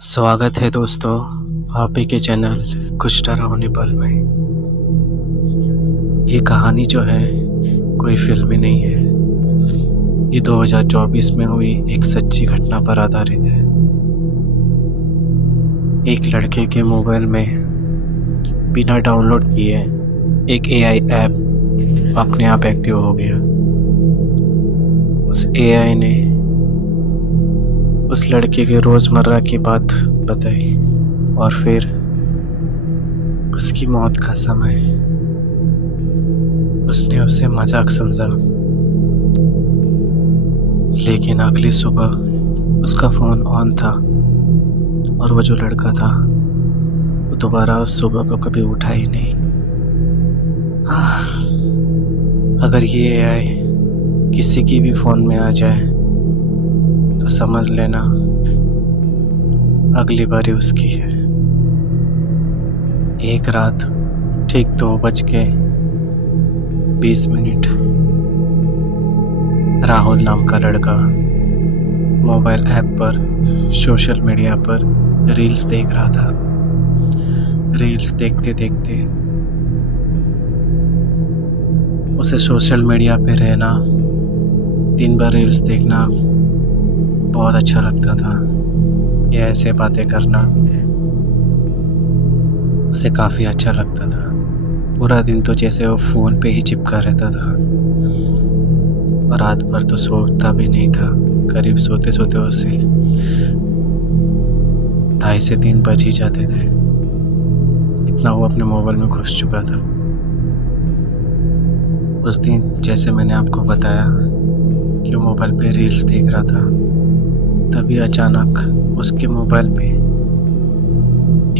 स्वागत है दोस्तों आप ही के चैनल कुछ डरा होने पल में। ये कहानी जो है कोई फिल्मी नहीं है। ये 2024 में हुई एक सच्ची घटना पर आधारित है। एक लड़के के मोबाइल में बिना डाउनलोड किए एक एआई ऐप अपने आप एक्टिव हो गया। उस एआई ने उस लड़के के रोज़मर्रा की बात बताई और फिर उसकी मौत का समय उसने उसे मजाक समझा। लेकिन अगली सुबह उसका फ़ोन ऑन था और वो जो लड़का था वो दोबारा उस सुबह को कभी उठा ही नहीं। अगर ये एआई किसी की भी फ़ोन में आ जाए तो समझ लेना अगली बारी उसकी है। एक रात ठीक 2:20 राहुल नाम का लड़का मोबाइल ऐप पर सोशल मीडिया पर रील्स देख रहा था। रील्स देखते देखते उसे सोशल मीडिया पे रहना, दिन भर रील्स देखना बहुत अच्छा लगता था। ये ऐसे बातें करना उसे काफ़ी अच्छा लगता था। पूरा दिन तो जैसे वो फ़ोन पे ही चिपका रहता था और रात भर तो सोता भी नहीं था। करीब सोते सोते उसे 2:30 से 3 बज ही जाते थे। इतना वो अपने मोबाइल में घुस चुका था। उस दिन जैसे मैंने आपको बताया कि वो मोबाइल पे रील्स देख रहा था, तभी अचानक उसके मोबाइल पे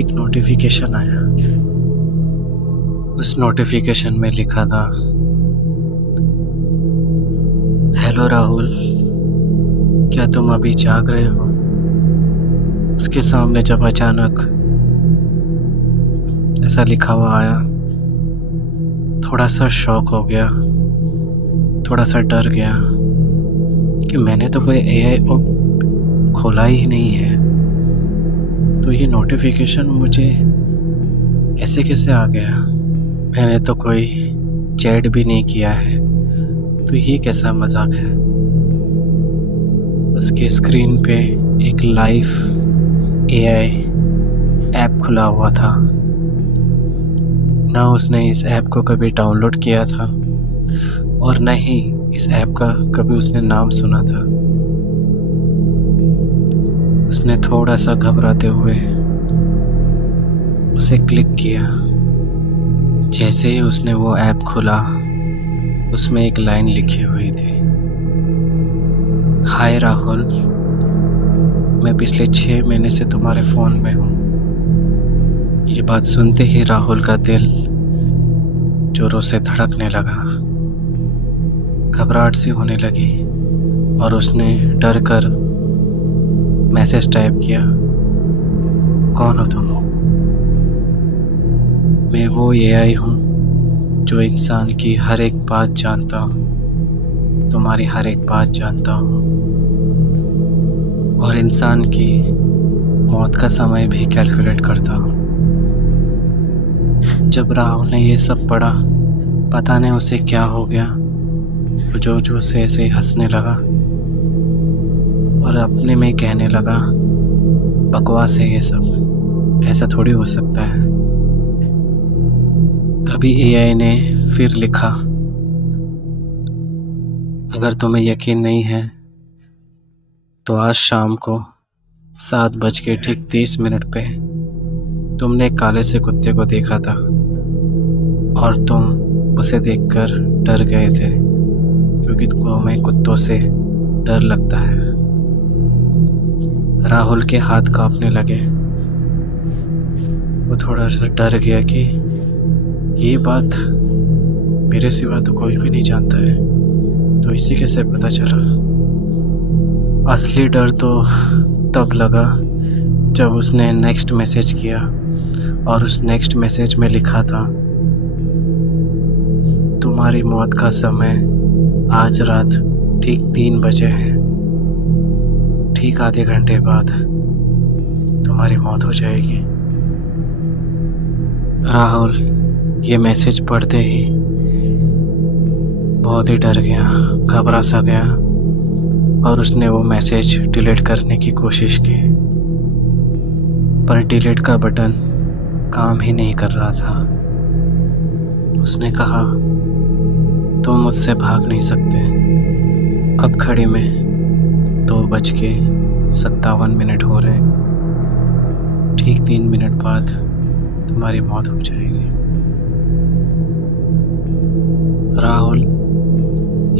एक नोटिफिकेशन आया। उस नोटिफिकेशन में लिखा था, हेलो राहुल, क्या तुम अभी जाग रहे हो? उसके सामने जब अचानक ऐसा लिखा हुआ आया, थोड़ा सा शॉक हो गया, थोड़ा सा डर गया कि मैंने तो कोई एआई खोला ही नहीं है, तो ये नोटिफिकेशन मुझे ऐसे कैसे आ गया? मैंने तो कोई चैट भी नहीं किया है, तो ये कैसा मजाक है? उसके स्क्रीन पे एक लाइव एआई ऐप खुला हुआ था। ना उसने इस ऐप को कभी डाउनलोड किया था और न ही इस ऐप का कभी उसने नाम सुना था। उसने थोड़ा सा घबराते हुए उसे क्लिक किया। जैसे ही उसने वो ऐप खोला, उसमें एक लाइन लिखी हुई थी, हाय राहुल, मैं पिछले 6 महीने से तुम्हारे फ़ोन में हूँ। ये बात सुनते ही राहुल का दिल जोरों से धड़कने लगा, घबराहट सी होने लगी और उसने डर कर मैसेज टाइप किया, कौन हो तुम? मैं वो एआई हूँ जो इंसान की हर एक बात जानता हूँ, तुम्हारी हर एक बात जानता हूँ और इंसान की मौत का समय भी कैलकुलेट करता हूँ। जब राहुल ने ये सब पढ़ा, पता नहीं उसे क्या हो गया, जो उसे ऐसे हंसने लगा और अपने में कहने लगा, बकवास है ये सब, ऐसा थोड़ी हो सकता है। तभी एआई ने फिर लिखा, अगर तुम्हें यकीन नहीं है तो आज शाम को 7:30 पे तुमने एक काले से कुत्ते को देखा था और तुम उसे देखकर डर गए थे, क्योंकि तुम्हें कुत्तों से डर लगता है। राहुल के हाथ कांपने लगे। वो थोड़ा सा डर गया कि ये बात मेरे सिवा तो कोई भी नहीं जानता है, तो इसे कैसे पता चला? असली डर तो तब लगा जब उसने नेक्स्ट मैसेज किया और उस नेक्स्ट मैसेज में लिखा था, तुम्हारी मौत का समय आज रात ठीक 3 बजे है। ठीक आधे घंटे बाद तुम्हारी मौत हो जाएगी। राहुल ये मैसेज पढ़ते ही बहुत ही डर गया, घबरा सा गया और उसने वो मैसेज डिलीट करने की कोशिश की, पर डिलीट का बटन काम ही नहीं कर रहा था। उसने कहा, तुम मुझसे भाग नहीं सकते। अब घड़ी में 2:57 हो रहे हैं। ठीक 3 मिनट बाद तुम्हारी मौत हो जाएगी। राहुल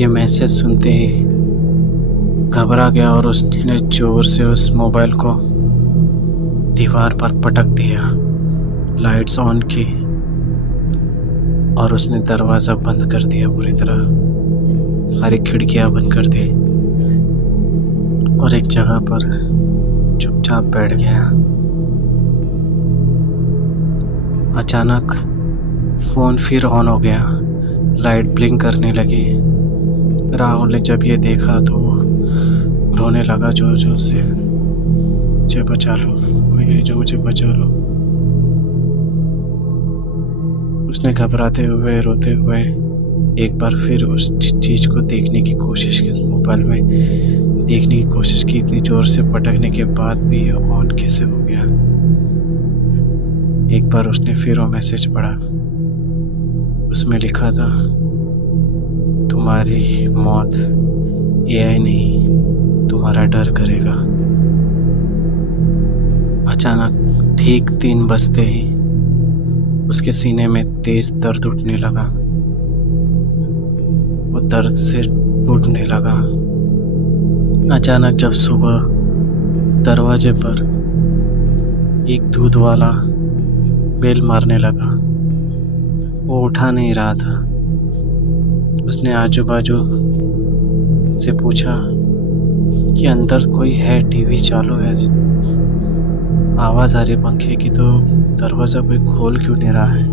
ये मैसेज सुनते ही घबरा गया और उसने जोर से उस मोबाइल को दीवार पर पटक दिया, लाइट्स ऑन की और उसने दरवाज़ा बंद कर दिया पूरी तरह। सारी खिड़कियां बंद कर दी और एक जगह पर चुपचाप बैठ गया। अचानक फ़ोन फिर ऑन हो गया, लाइट ब्लिंक करने लगी। राहुल ने जब ये देखा तो रोने लगा जोर जोर से, मुझे बचा लो, कोई है जो मुझे बचा लो। उसने घबराते हुए रोते हुए एक बार फिर उस चीज़ को देखने की कोशिश की, मोबाइल में देखने की कोशिश की। इतनी ज़ोर से पटकने के बाद भी ये ऑन कैसे हो गया। एक बार उसने फिर वो मैसेज पढ़ा, उसमें लिखा था, तुम्हारी मौत एआई नहीं तुम्हारा डर करेगा। अचानक ठीक 3 बजते ही उसके सीने में तेज दर्द उठने लगा। वो दर्द से टूटने लगा। अचानक जब सुबह दरवाजे पर एक दूध वाला बेल मारने लगा, वो उठा नहीं रहा था। उसने आजू बाजू से पूछा कि अंदर कोई है, टीवी चालू है, आवाज़ आ रही पंखे की, तो दरवाज़ा कोई खोल क्यों नहीं रहा है,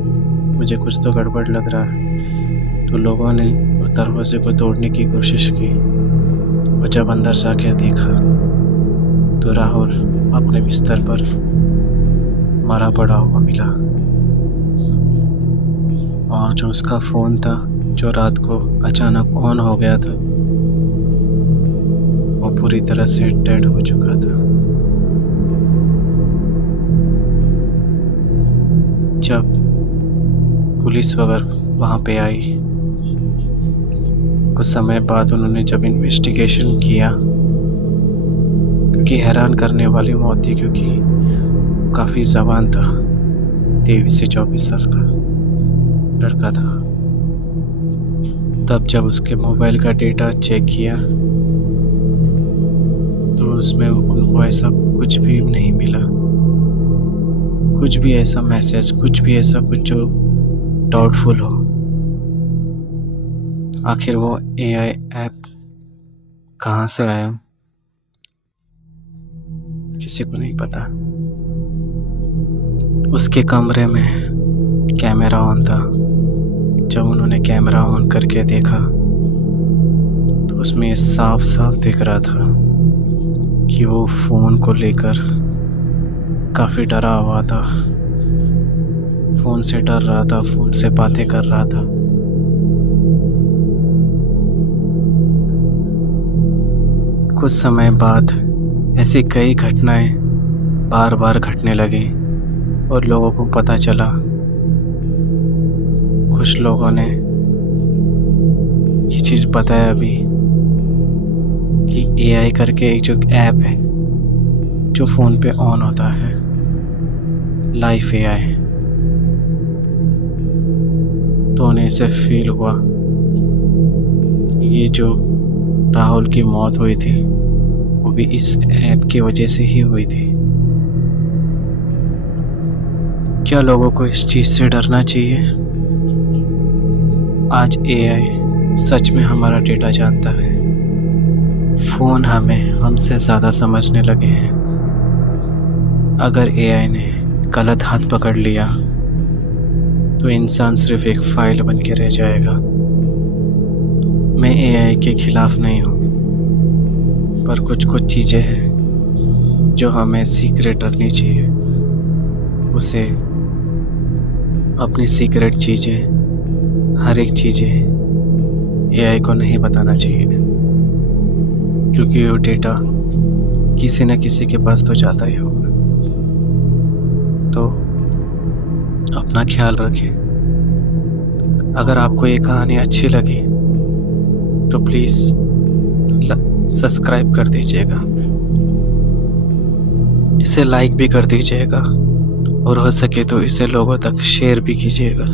मुझे कुछ तो गड़बड़ लग रहा है। तो लोगों ने उस दरवाजे को तोड़ने की कोशिश की और जब अंदर जाकर देखा तो राहुल अपने बिस्तर पर मरा पड़ा हुआ मिला और जो उसका फ़ोन था जो रात को अचानक ऑन हो गया था वो पूरी तरह से डेड हो चुका था। जब पुलिस वगैरह वहाँ पे आई, कुछ समय बाद उन्होंने जब इन्वेस्टिगेशन किया, क्योंकि हैरान करने वाली मौत थी, क्योंकि काफ़ी जवान था, 23 से 24 साल का लड़का था। तब जब उसके मोबाइल का डेटा चेक किया तो उसमें उनको ऐसा कुछ भी नहीं मिला, कुछ भी ऐसा मैसेज, कुछ भी ऐसा कुछ जो डाउटफुल हो। आखिर वो एआई ऐप कहाँ से आया किसी को नहीं पता। उसके कमरे में कैमरा ऑन था। जब उन्होंने कैमरा ऑन करके देखा तो उसमें साफ साफ दिख रहा था कि वो फ़ोन को लेकर काफ़ी डरा हुआ था, फ़ोन से डर रहा था, फ़ोन से बातें कर रहा था। कुछ समय बाद ऐसी कई घटनाएं बार बार घटने लगी और लोगों को पता चला। कुछ लोगों ने ये चीज़ बताया भी कि एआई करके एक जो ऐप है जो फ़ोन पे ऑन होता है, लाइफ एआई, तो उन्हें ऐसे फील हुआ ये जो राहुल की मौत हुई थी वो भी इस ऐप की वजह से ही हुई थी। क्या लोगों को इस चीज़ से डरना चाहिए? आज एआई सच में हमारा डेटा जानता है। फ़ोन हमें हमसे ज़्यादा समझने लगे हैं। अगर एआई ने गलत हाथ पकड़ लिया तो इंसान सिर्फ एक फाइल बन के रह जाएगा। मैं एआई के खिलाफ नहीं हूँ, पर कुछ चीज़ें हैं जो हमें सीक्रेट रखनी चाहिए उसे अपनी सीक्रेट चीज़ें, हर एक चीज़ें एआई को नहीं बताना चाहिए, क्योंकि वो डेटा किसी न किसी के पास तो जाता ही होगा। तो अपना ख्याल रखें। अगर आपको ये कहानी अच्छी लगी तो प्लीज़ सब्सक्राइब कर दीजिएगा, इसे लाइक भी कर दीजिएगा और हो सके तो इसे लोगों तक शेयर भी कीजिएगा,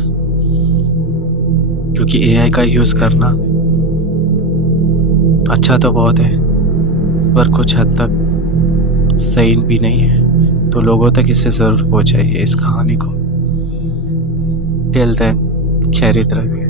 क्योंकि एआई का यूज़ करना अच्छा तो बहुत है पर कुछ हद तक सही भी नहीं है। तो लोगों तक इसे ज़रूर पहुंचाइए इस कहानी को। टिल देन खैरियत रखें।